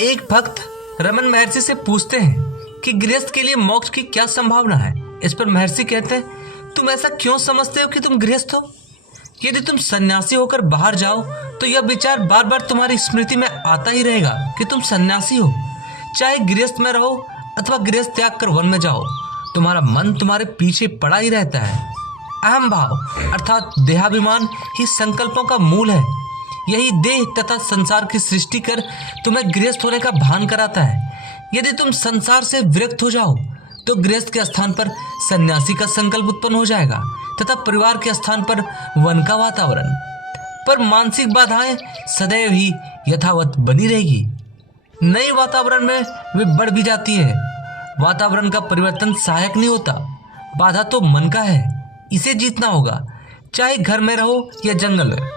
एक भक्त रमन महर्षि से पूछते हैं कि गृहस्थ के लिए मोक्ष की क्या संभावना है। इस पर महर्षि कहते हैं, तुम ऐसा क्यों समझते हो कि तुम गृहस्थ हो? यदि तुम सन्यासी होकर बाहर जाओ तो यह विचार बार बार तुम्हारी स्मृति में आता ही रहेगा कि तुम सन्यासी हो। चाहे गृहस्थ में रहो अथवा गृहस्थ त्याग कर वन में जाओ, तुम्हारा मन तुम्हारे पीछे पड़ा ही रहता है। अहम भाव अर्थात देहाभिमान ही संकल्पों का मूल है। यही देह तथा संसार की सृष्टि कर तुम्हें गृहस्थ होने का भान कराता है। यदि तुम संसार से विरक्त हो जाओ तो गृहस्थ के स्थान पर सन्यासी का संकल्प उत्पन्न हो जाएगा तथा परिवार के स्थान पर वन का वातावरण। पर मानसिक बाधाएं सदैव ही यथावत बनी रहेगी। नए वातावरण में वे बढ़ भी जाती है। वातावरण का परिवर्तन सहायक नहीं होता, बाधा तो मन का है। इसे जीतना होगा, चाहे घर में रहो या जंगल में।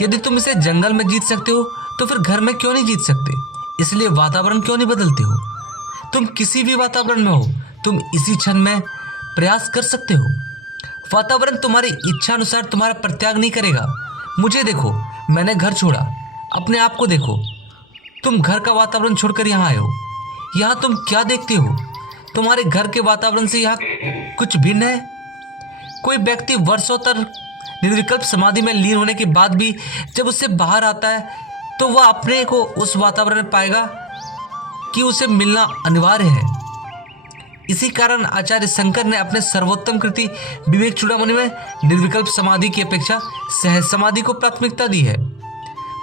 यदि तुम इसे जंगल में जीत सकते हो तो फिर घर में क्यों नहीं जीत सकते? इसलिए वातावरण क्यों नहीं बदलते हो? तुम किसी भी वातावरण में हो, तुम इसी क्षण में प्रयास कर सकते हो। वातावरण तुम्हारी इच्छा अनुसार तुम्हारा परित्याग नहीं करेगा। मुझे देखो, मैंने घर छोड़ा, अपने आप को देखो। तुम घर का वातावरण छोड़कर यहाँ आए हो। यहाँ तुम क्या देखते हो? तुम्हारे घर के वातावरण से यहाँ कुछ भिन्न है? कोई व्यक्ति वर्षों तक निर्विकल्प समाधि में लीन होने के बाद भी जब उससे बाहर आता है तो वह अपने को उस वातावरण में पाएगा कि उसे मिलना अनिवार्य है। इसी कारण आचार्य शंकर ने अपने सर्वोत्तम कृति विवेक चूड़ामणि में निर्विकल्प समाधि की अपेक्षा सहज समाधि को प्राथमिकता दी है।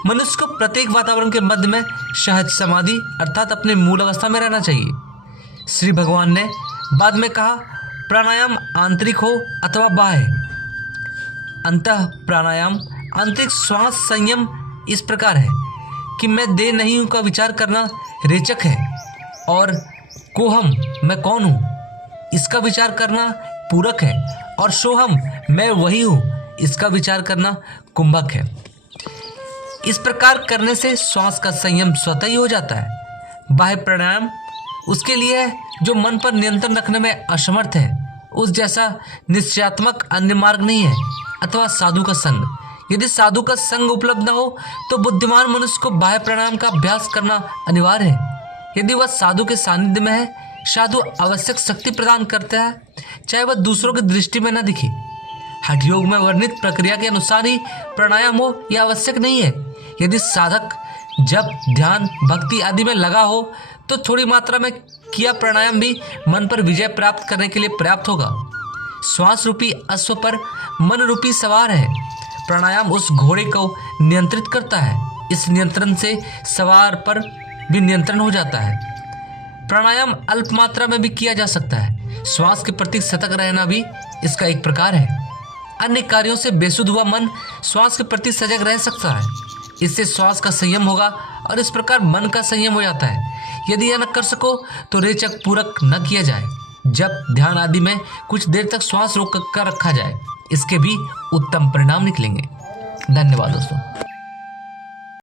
मनुष्य को प्रत्येक वातावरण के मध्य में सहज समाधि अर्थात अपने मूल अवस्था में रहना चाहिए। श्री भगवान ने बाद में कहा, प्राणायाम आंतरिक हो अथवा बाह्य, अंतः प्राणायाम आंतरिक श्वास संयम इस प्रकार है कि मैं देह नहीं हूं का विचार करना रेचक है और कोहम मैं कौन हूं इसका विचार करना पूरक है और सोहम मैं वही हूं इसका विचार करना कुंभक है। इस प्रकार करने से श्वास का संयम स्वतः ही हो जाता है। बाह्य प्राणायाम उसके लिए है जो मन पर नियंत्रण रखने में असमर्थ है। उस जैसा निश्चयात्मक अन्य मार्ग नहीं है। अथवा साधु का संग। यदि साधु का संग उपलब्ध न हो तो बुद्धिमान मनुष्य को बाह्य प्राणायाम का अभ्यास करना अनिवार्य है। यदि वह साधु के सानिध्य में है, साधु आवश्यक शक्ति प्रदान करता है, चाहे वह दूसरों की दृष्टि में न दिखे। हठ योग में वर्णित प्रक्रिया के अनुसार ही प्राणायाम हो यह आवश्यक नहीं है। यदि साधक जब ध्यान भक्ति आदि में लगा हो तो थोड़ी मात्रा में किया प्राणायाम भी मन पर विजय प्राप्त करने के लिए पर्याप्त होगा। श्वास रूपी अश्व पर मन रूपी सवार है। प्राणायाम उस घोड़े को नियंत्रित करता है। इस नियंत्रण से सवार पर भी नियंत्रण हो जाता है। प्राणायाम अल्प मात्रा में भी किया जा सकता है। श्वास के प्रति सतर्क रहना भी इसका एक प्रकार है। अन्य कार्यों से बेसुध हुआ मन श्वास के प्रति सजग रह सकता है। इससे श्वास का संयम होगा और इस प्रकार मन का संयम हो जाता है। यदि यह न कर सको तो रेचक पूरक न किया जाए। जब ध्यान आदि में कुछ देर तक श्वास रोक कर रखा जाए, इसके भी उत्तम परिणाम निकलेंगे। धन्यवाद दोस्तों।